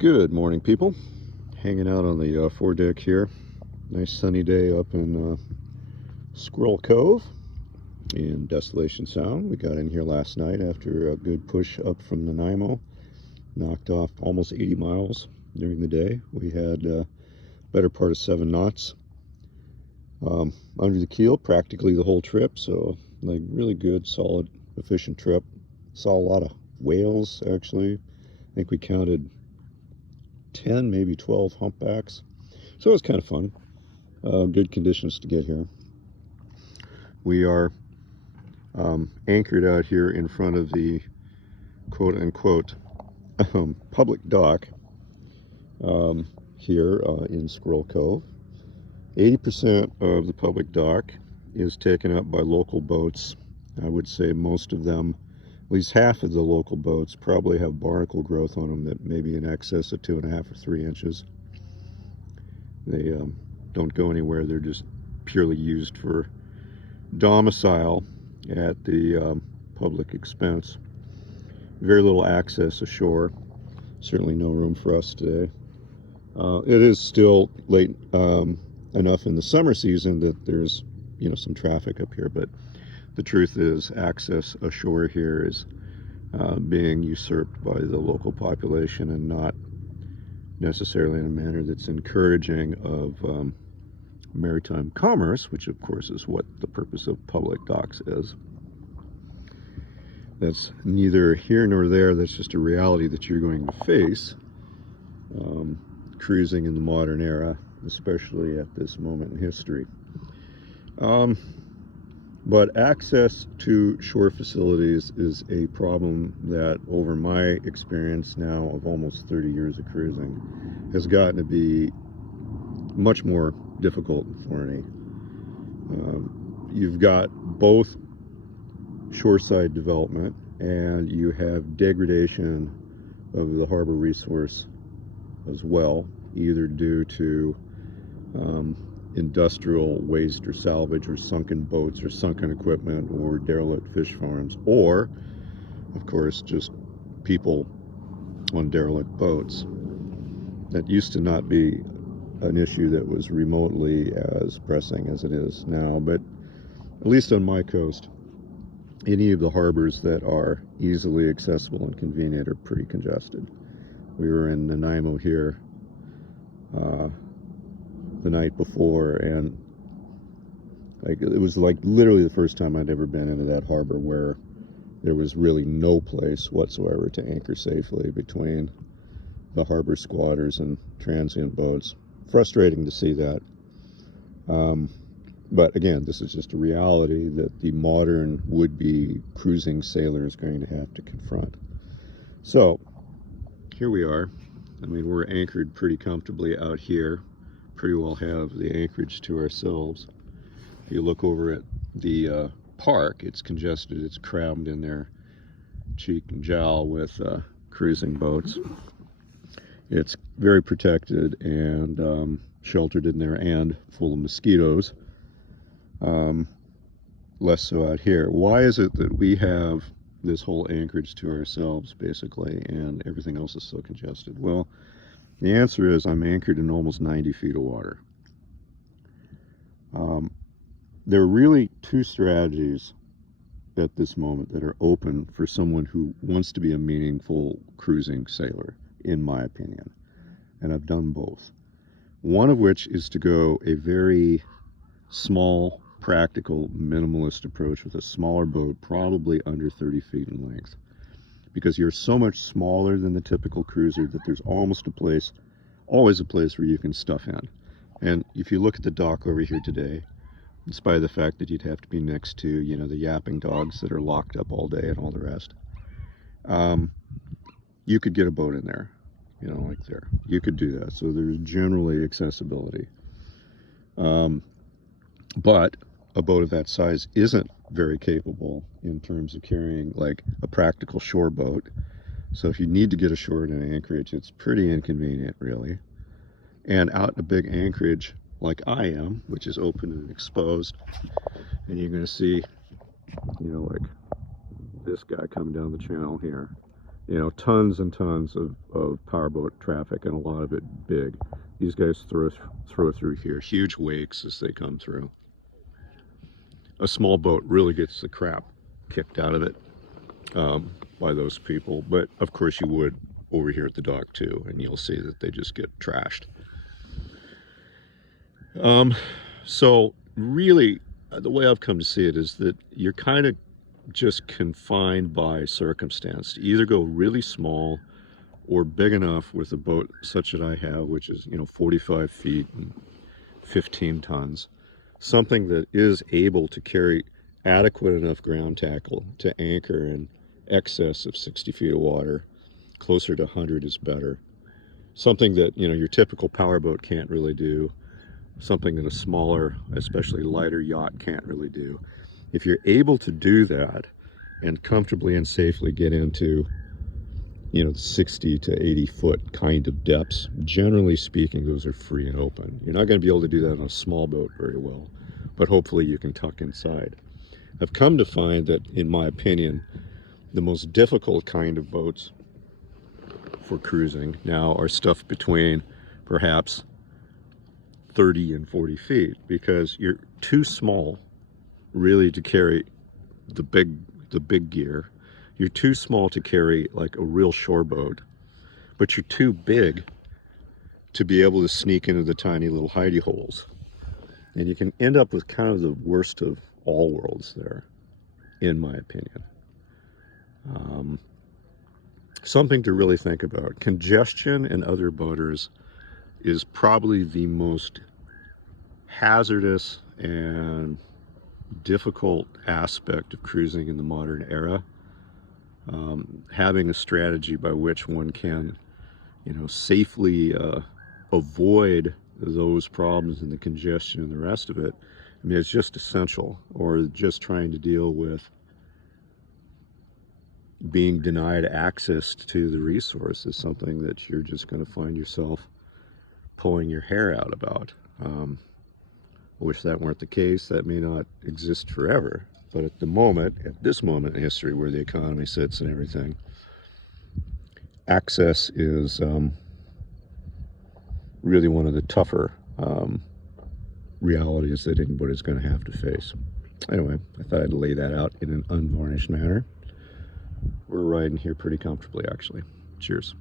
Good morning, people. Hanging out on the foredeck here. Nice sunny day up in Squirrel Cove in Desolation Sound. We got in here last night after a good push up from Nanaimo. Knocked off almost 80 miles during the day. We had better part of 7 knots under the keel practically the whole trip. So like really good, solid, efficient trip. Saw a lot of whales actually. I think we counted 10, maybe 12 humpbacks. So it was kind of fun. Good conditions to get here. We are anchored out here in front of the quote-unquote public dock here in Squirrel Cove. 80% of the public dock is taken up by local boats. I would say most of them, at least half of the local boats, probably have barnacle growth on them that may be in excess of 2.5 or 3 inches. They don't go anywhere. They're just purely used for domicile at the public expense. Very little access ashore. Certainly no room for us today. It is still late enough in the summer season that there's some traffic up here, but the truth is access ashore here is being usurped by the local population and not necessarily in a manner that's encouraging of maritime commerce, which of course is what the purpose of public docks is. That's neither here nor there. That's just a reality that you're going to face cruising in the modern era, especially at this moment in history. But access to shore facilities is a problem that, over my experience now of almost 30 years of cruising, has gotten to be much more difficult and thorny. You've got both shoreside development and you have degradation of the harbor resource as well, either due to industrial waste or salvage or sunken boats or sunken equipment or derelict fish farms, or of course just people on derelict boats. That used to not be an issue that was remotely as pressing as it is now, but at least on my coast, any of the harbors that are easily accessible and convenient are pretty congested. We were in Nanaimo here the night before, and it was like literally the first time I'd ever been into that harbor where there was really no place whatsoever to anchor safely between the harbor squatters and transient boats. Frustrating to see that. But again, this is just a reality that the modern would-be cruising sailor is going to have to confront. So here we are. I mean, we're anchored pretty comfortably out here. Pretty well have the anchorage to ourselves. If you look over at the park, it's congested, it's crammed in there, cheek and jowl with cruising boats. It's very protected and sheltered in there and full of mosquitoes. Less so out here. Why is it that we have this whole anchorage to ourselves basically and everything else is so congested? Well, the answer is I'm anchored in almost 90 feet of water. There are really two strategies at this moment that are open for someone who wants to be a meaningful cruising sailor, in my opinion. And I've done both. One of which is to go a very small, practical, minimalist approach with a smaller boat, probably under 30 feet in length. Because you're so much smaller than the typical cruiser that there's always a place where you can stuff in. And if you look at the dock over here today, in spite of the fact that you'd have to be next to, the yapping dogs that are locked up all day and all the rest, you could get a boat in there, like there. You could do that. So there's generally accessibility. But a boat of that size isn't very capable in terms of carrying like a practical shore boat. So if you need to get ashore in an anchorage, it's pretty inconvenient, really. And out in a big anchorage like I am, which is open and exposed, and you're going to see, like this guy coming down the channel here. You know, tons and tons of powerboat traffic, and a lot of it big. These guys throw through here, huge wakes as they come through. A small boat really gets the crap kicked out of it by those people, but of course you would over here at the dock too, and you'll see that they just get trashed. So really, the way I've come to see it is that you're kind of just confined by circumstance to either go really small or big enough with a boat such that I have, which is, you know, 45 feet and 15 tons, something that is able to carry adequate enough ground tackle to anchor in excess of 60 feet of water. Closer to 100 is better. Something that, you know, your typical powerboat can't really do. Something that a smaller, especially lighter yacht can't really do. If you're able to do that and comfortably and safely get into, you know, 60 to 80 foot kind of depths, generally speaking, those are free and open. You're not going to be able to do that on a small boat very well, but hopefully you can tuck inside. I've come to find that, in my opinion, the most difficult kind of boats for cruising now are stuff between perhaps 30 and 40 feet, because you're too small really to carry the big gear. You're too small to carry like a real shore boat, but you're too big to be able to sneak into the tiny little hidey holes. And you can end up with kind of the worst of all worlds there, in my opinion. Something to really think about. Congestion and other boaters is probably the most hazardous and difficult aspect of cruising in the modern era. Having a strategy by which one can, you know, safely avoid those problems and the congestion and the rest of it, I mean, it's just essential. Or just trying to deal with being denied access to the resource is something that you're just going to find yourself pulling your hair out about. I wish that weren't the case. That may not exist forever, but at the moment, at this moment in history where the economy sits and everything, access is really one of the tougher realities that anybody's going to have to face. Anyway, I thought I'd lay that out in an unvarnished manner. We're riding here pretty comfortably, actually. Cheers.